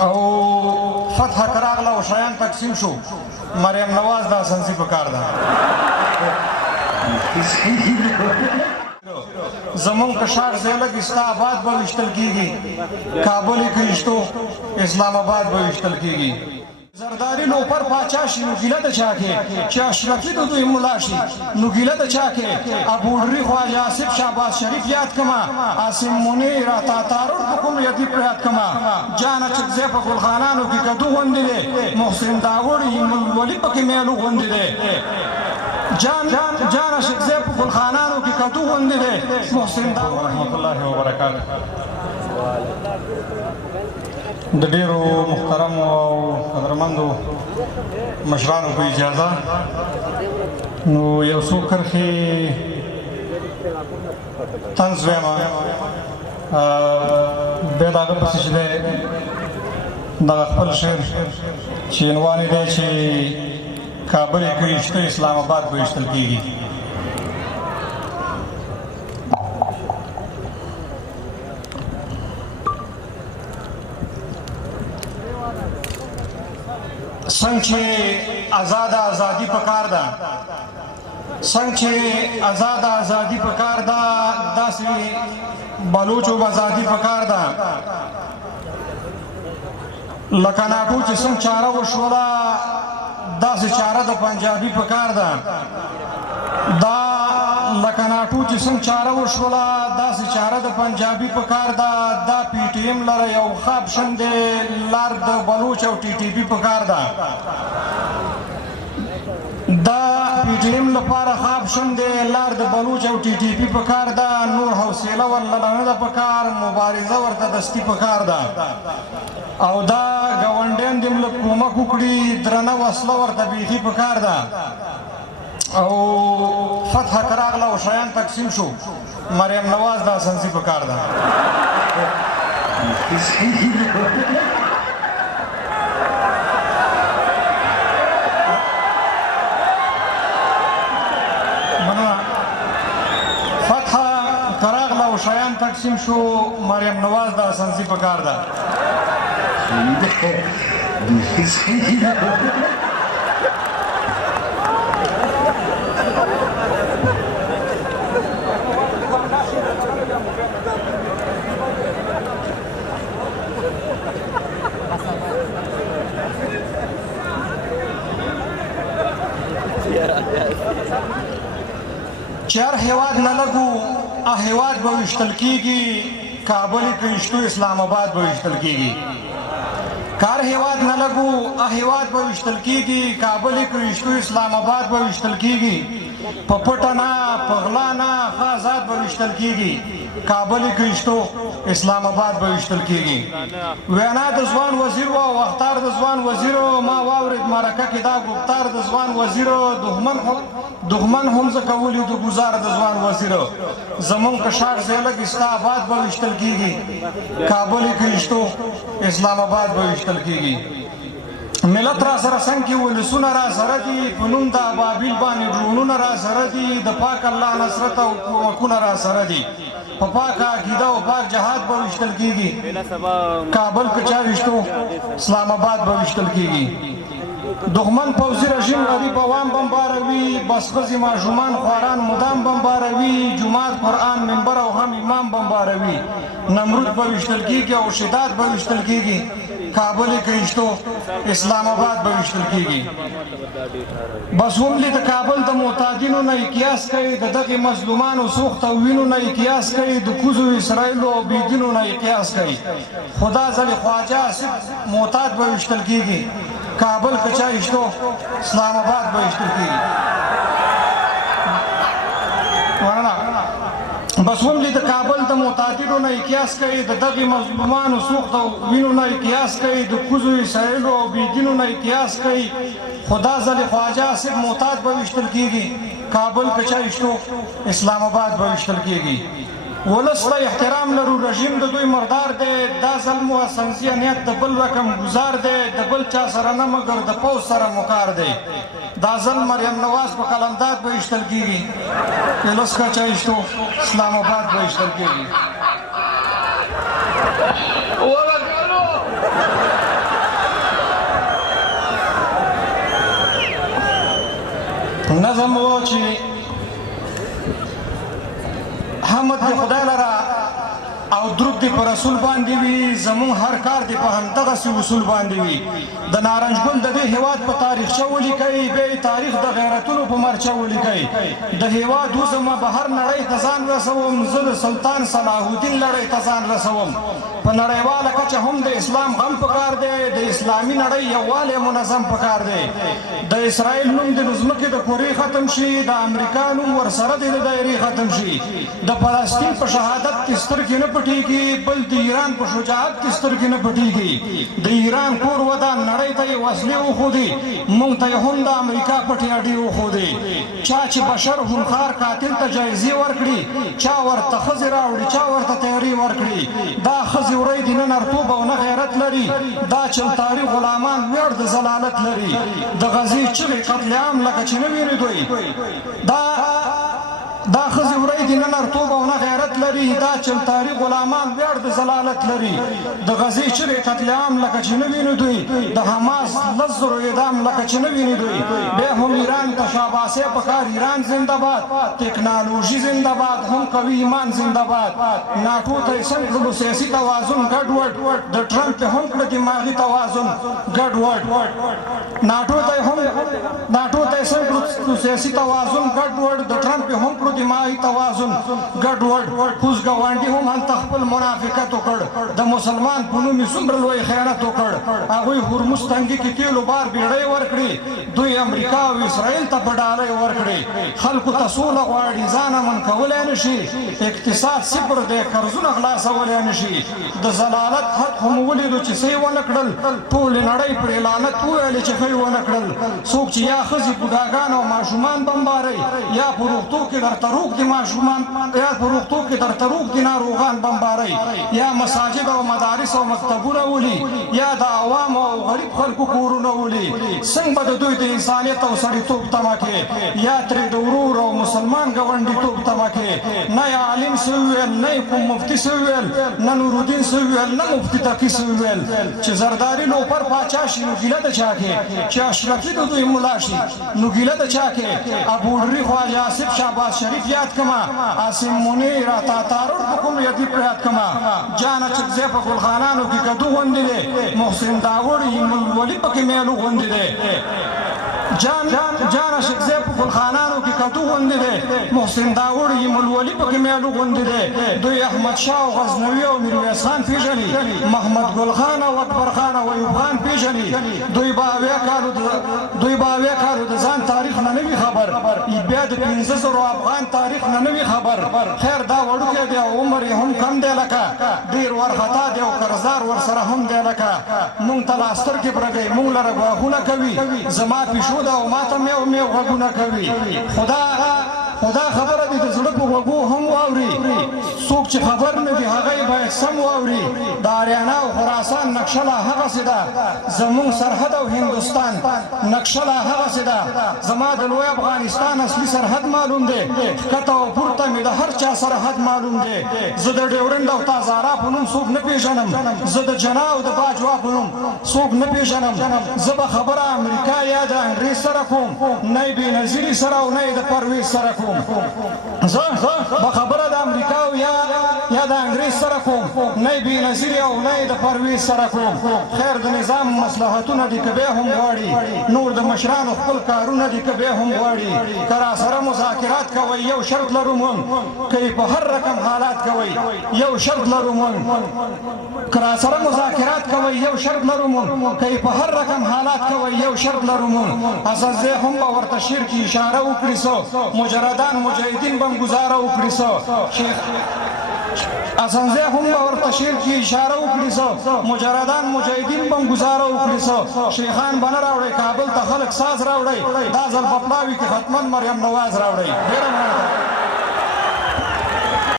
او فتح کراغله او شیان تقسیم شو مریم نواز دا سنسی پکار ده زمون کشار زیلک استا آباد به وشتل کیږي کابل کې وشتو اسلام آباد به وشتل کیږي زرداری لوپر پاچا شي نو ګیله د چا کې چې اشرفي د دوی ملا شي نو ګیله د چا کې ابوډری خواجه آصف شهباز شریف یاد کما عاصم منیر عطا تارور په کوم یادی پر یاد کما جانا چکزه په ګلخانانو کې کدو غوندې محسن داوړي ولی پکې میلو غوندې جانا چکزه په ګلخانانو کې کدو غوندې محسن داوړي رحمت الله وبرکاته د ډیرو محترم او قدرمندو مشرانو په اجازه نو یو څو کرښې طنز وایم بیا د هغه پسې چې دی دغه خپل شعر چې عنوان یې دی چې کابل یې که ویشته اسلام آباد به ویشتل کېږي څنګه چې ازادي پکار ده څنګه چې ازادي پکار ده داسې بلوچو ازادي پکار ده لکه ناټو چې څنګه چاره وشوله داسې چاره د پنجابي پکار ده دا لکه ناټو چې څنګه چاره وشوله داسې چاره د پنجابي پکار ده دا پی ټی ایم لره یو ښه اپشن دی لار د بلوچ او ټي ټي پي پکار ده دا پی ټی ایم لپاره ښه اپشن دی لار د بلوچ او ټي ټي پي پکار ده نور حوصله ورله نه ده پکار مبارزه ورته دستي پکار ده او دا ګاونډیان دې ملک کومک وکړي درنه وسله ورته بیخي پکار ده او فتح کراغله او شیان تقسیم شو مریم نواز دا سنسی پکار ده فتح کراغله او شیان تقسیم شو مریم نواز دا سنسی پکار ده چار هیواد نه لګو هیواد به وشتل کیږي کابل کې وشتو اسلام آباد به وشتل کیږي کار هیواد نه لګو هیواد به وشتل کیږي کابل کې وشتو اسلام آباد به وشتل کیږي په پټه نه په غلا نه آزاد به وشتل کیږي کابل کې وشتو اسلام آباد به وشتل کیږي وینا د ځوان وزیر او اختار د ځوان وزیر ما واورید مرکه کې دا ګفتار د ځوان وزیر دښمن هم ز کولی د گزار د ځوان وزیر زمون کشار زیلک استا آباد به وشتل کیږي کابل کې وشتو اسلام آباد به وشتل کیږي ملت را سره څنګه ولسونه را سره دي په نوم د ابابیل باندې ډرونونه را سره دي د پاک الله نصرت او کومکونه را سره دي په پاک عقیده او پاک جهاد به وشتل کیږي کابل کې چا وشتو اسلام آباد به وشتل کیږي دښمن پوځي رژیم غریب عوام بمباروي بس ښځې ماشومان خواران مدام بمباروي جومات قرآن منبر او هم امام بمباروي نمرود به وشتل کیږي او شداد به وشتل کیږي کابل کې وشتو اسلام آباد به وشتل کیږي بس هم د کابل د معتادینو نه قیاس کوي د دغې مظلومانو سوخت او وینو نه قیاس کوي د کوزو اسرائیلو او بیدینو نه قیاس کوي خدا ځلې خواجه آصف معتاد به وشتل کیږي کابل کې چا وشتو اسلام آباد به وشتل کیږي بس هم د کابل د معتادینو نه قیاس کوي د دغې مظلومانو سوخت او وینو نه قیاس کوي د کوزو اسرائیلو او بیدینو نه قیاس کوي خدا ځلې خواجه آصف معتاد به وشتل کیږي کابل کې چا وشتو اسلام آباد به وشتل کیږي ولس ته احترام لرو رژیم د دوی مردار دی دا ظلم او سنسیانیت د بل رقم گزار دی د بل چا سره نه مګر د پوځ سره مکار دی دا ظلم مریم نواز په قلمداد به وشتل کیږي ولس کا چا وشتو اسلام آباد به وشتل کیږي نظم و چې حمد دی خدای لره او درود دی پر رسول باندې وي زمون هر کار دی په همدغسې اصول باندې وي د نارنج ګل د دې هیواد په تاریخچه ولیکئ بیا یې تاریخ د غیرتونو په مرچه ولیکئ د هیواد وزمه بهر نړۍ ته ځان رسوم زه د سلطان صلاح الدین لړۍ ته ځان رسوم په نړیواله کچه هم د اسلام غم پکار دی د اسلامي نړۍ یووالی منظم پکار دی د اسرائیل نوم د ځمکې د کورې ختم شي د امریکا نوم ورسره د دایرې ختم شي د فلسطین په شهادت کې سترګې نه پټېږي بل د ایران په شجاعت کې سترګې نه پټېږي د ایران کور ودان نړۍ ته یې وسلې وښودې موږ ته یې هم د امریکا پټې اډې وښودې چا چې بشر هونخار قاتل ته جایزې ورکړي چا ورته ښځې راوړي چا ورته تیارې ورکړي دا ښځې وری دي نه نرتوب او نه غیرت لري دا چلتاري غلامان ویړ د ضلالت لري د غزې چغې قتل عام لکه چې نه ویني دوی دا ښځې وری دي نه نرتوب او نه غیرت لري دا چلتاري غلامان ویړ د ضلالت لري د غزې چغې قتل عام لکه چې نه ویني دوی د حماس لس زرو اعدام لکه چې نه ویني دوی بیا هم ایران ته شاباسۍ پکار ایران زنده باد ټکنالوژي زنده باد هم قوي ایمان زنده باد ناټو ته یې سم کړلو سیاسي توازن ګډوډ د ټرمپ یې هم کړه دماغي توازن ګډوډ ناټو ته یې سم کړلو سیاسي توازن ګډوډ د ټرمپ یې هم کړو دماغي توازن ګډوډ اوس ګاونډي هم هلته خپل منافقت وکړ د مسلمان په نوم یې څومره لوی خیانت وکړ هغوی هرمز تنګي کې تیلو بار بیړۍ ورکړي دوی امریکا او اسرائیل ته په ډالۍ ورکړي خلکو ته سوله غواړي ځان امن کولی نه شي اقتصاد صفر دی قرضونه خلاصولی نه شي د ضلالت حد خو مو ولیدو چې څه یې ونه کړل ټولې نړۍ پرې لعنت وویلې چې ښه یې ونه کړل څوک چې یا ښځې بوډاګان او ماشومان بمباروي یا په روغتو کې درته روغ دي ماشومان یا په روغتو کې درته روغ دي ناروغان بمباروي یا مساجد او مدارس او مکتبونه ولي یا د عوامو او غریب خلکو کورونه ولي څنګه به د دوی د انسانیت او سړیتوب تمه کې یا ترې د ورور او مسلمان ګاونډیتوب تمه کې نه یې عالم څه وویل نه یې کوم مفتي څه وویل نه نورالدین څه وویل نه مفتي تقي څه وویل چې زرداري لوپر پاچا شي نو ګیله د چا کې چې اشرفي د دوی ملا شي نو ګیله د چا کې ابوډري خواجه آصف شهباز شریف یاد کما عاصم منیر عطا تارور په کوم یدي په یاد کما جانه چکزی په ګلخانانو کې کدو غوندې دی محسن داوړ ولي پکې میلو غوندې دی جانا شکزی په ګلخانانو کې کدو غوندې دی محسن داوړ ملولي پکې میلو غوندې دی دوی احمد شاه او غزنوي او میرویس خان پیژني محمد ګل خان او اکبر خان او ایوب خان پیژني دوی به اویا کالو د ځان تاریخ نه نه وي خبر بیا د 1500 افغان تاریخ نه نه وي خبر خیر دا وړوکی دی او عمر یې هم کم دی لکه ډېر ورخطا دی او قرضدار ورسره هم دی لکه مونږ ته لا سترګې برګوي مونږ لره غواښونه کوي زما پیشو ده او ما ته میو میو غږونه کوي خدا خبره دي د زړه په غوږو هم واوري څوک چې خبر نه دي هغه یې باید سم واوري د اریانا او خراسان نقشه لا هغسې ده زمونږ سرحد او هندوستان نقشه لا هغسې ده زما د لوی افغانستان اصلي سرحد معلوم دی ښکته او پورته مې د هر چا سرحد معلوم دی زه د ډیورنډ او تازارا په نوم څوک نه پېژنم زه د جنا او د باجوا په نوم څوک نه پېژنم زه به خبره امریکا یا د انګریز سره کوم نه یې بېنظیري سره او نه یې د پرویز سره کوم زه به خبره د امریکا او یا د انګریز سره کوم نه یې بېنظیري او نه یې د پرویز سره کوم خیر د نظام مصلحتونه دي که بیا هم غواړي نور د مشرانو خپل کارونه دي که بیا هم غواړي که راسره مذاکرات کوئ یو شرط لرو مونږ که یې په هر رقم حالات کوئ یو شرط لرو مونږ که راسره مذاکرات کوئ یو شرط لرو مونږ که یې په هر رقم حالات کوئ یو شرط لرو مونږ اساسزی هم به ورته شعر کې اشاره وکړي څه مجردان مجاهدین به هم ګزاره وکړي څه اسانزی هم به ورته شعر کې اشاره وکړي څه مجردان مجاهدین به هم ګزاره وکړي څه شیخان به نه راوړئ کابل ته خلک ساز راوړئ دا ځل په پلاوي کې ختمن مریم نواز راوړئ ډېره مننه